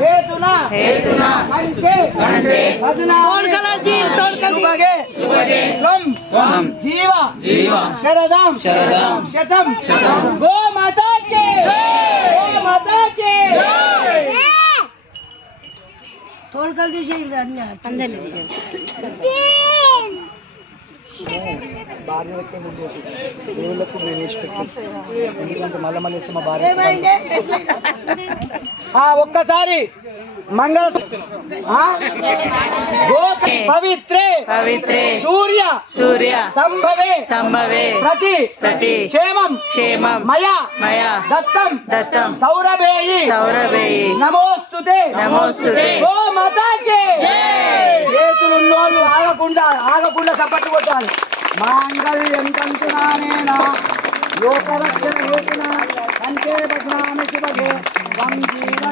हेतुना कंठे शुभगे त्वं जीव शरदां शतं गो माता के తోడు కలిసి అందరినీ భార్యలకే దేవుళ్ళకు వేసి పెట్టేసి ఎందుకంటే మళ్ళీ మళ్ళీ మా భార్య ఒక్కసారి మంగళ పవిత్రే సూర్య సంభవే ప్రతి క్షేమం మయా దత్తం సౌరభేయి నమోస్తుతే ఓ మాతాకే చేతులున్నోళ్ళు ఆగకుండా సపట్టు కొట్టాలి మాంగళ్యం తంతునానేన లోకరక్షణ హేతునా కంటే బధ్నామి శుభగే వం జీవ